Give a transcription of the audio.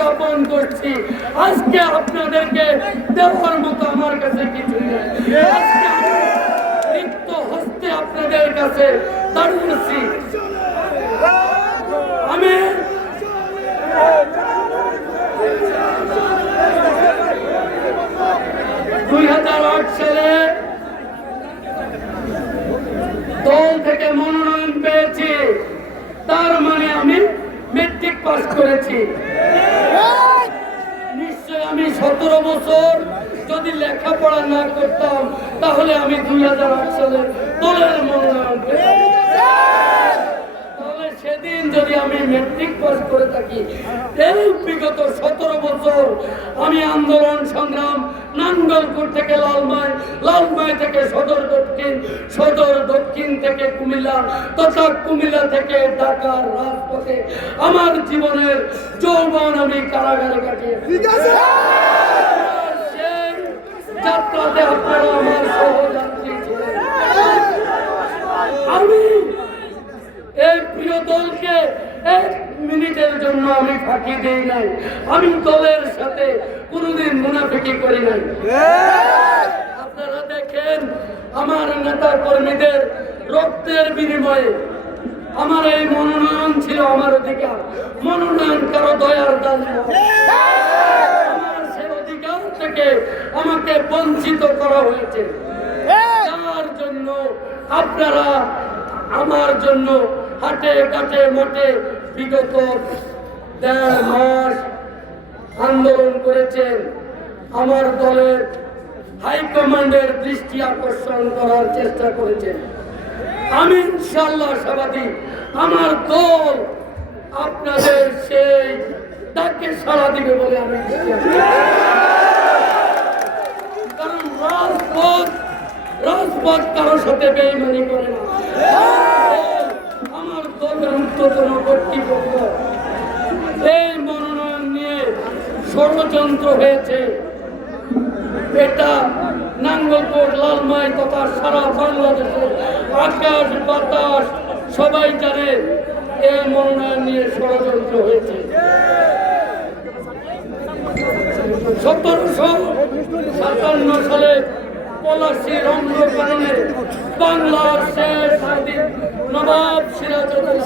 জ্ঞাপন করছি। আজকে আপনাদেরকে দেওয়ার মতো আমার কাছে কিছু নেই। আজকে আমি রিক্ত হস্তে আপনাদের কাছে দাঁড়িয়েছি। আমি 2008 সালে দল থেকে মনোনয়ন পেয়েছি, তার মানে আমি মেট্রিক পাস করেছি। নিশ্চয় আমি 17 বছর যদি লেখাপড়া না করতাম তাহলে আমি 2008 সালে দলের মনোনয়ন পেতাম। তাহলে সেদিন যদি আমি মেট্রিক পাস করে থাকি, এই বিগত 17 বছর আমি আন্দোলন সংগ্রাম নাঙ্গলকোট থেকে লালমাই, লালমাই থেকে সদর দক্ষিণ থেকে কুমিল্লা তথা কুমিল্লা থেকে ঢাকার রাজপথে আমার জীবনের যৌবন আমি কারাগারে কাটিয়েছি। সেই যাত্রাতে আপনারা আমার সহযাত্রী ছিলেন। আমি এই প্রিয় দলকে 1 মিনিটের জন্য আমি ফাঁকি দিই নাই। আমি দলের সাথে কোনোদিন মুনাফিকি করি নাই। আপনারা দেখেন আমার নেতা কর্মীদের রক্তের বিনিময়ে আমার এই মনোনয়ন ছিল আমার অধিকার। মনোনয়ন কারো দয়ার দান নয়। আমার সেই অধিকার থেকে আমাকে বঞ্চিত করা হয়েছে, যার জন্য আপনারা আমার জন্য হাটে কাটে মোটে বিগত 1.5 মাস আন্দোলন করেছেন। আমার দলের হাইকমান্ডের দৃষ্টি আকর্ষণ করার চেষ্টা করেছেন। আমি ইনশাআল্লাহ আশাবাদী আমার দল আপনাদের সেই ডাকে সাড়া দিবে বলে আমি বিশ্বাস করি। কারণ রাজপথ কারোর সাথে বেইমানি করে না। আমার দলের ঊর্ধ্বতন কর্তৃপক্ষ এই মনোনয়ন নিয়ে ষড়যন্ত্র হয়েছে, এটা নাঙ্গলকোট লালমাই তথা সারা বাংলাদেশের আকাশ বাতাস সবাই জানে এই মনোনয়ন নিয়ে ষড়যন্ত্র হয়েছে। 1757 সালে পলাশী রঙ্গকাননে বাংলার শেষ স্বাধীন নবাব সিরাজউদ্দৌলা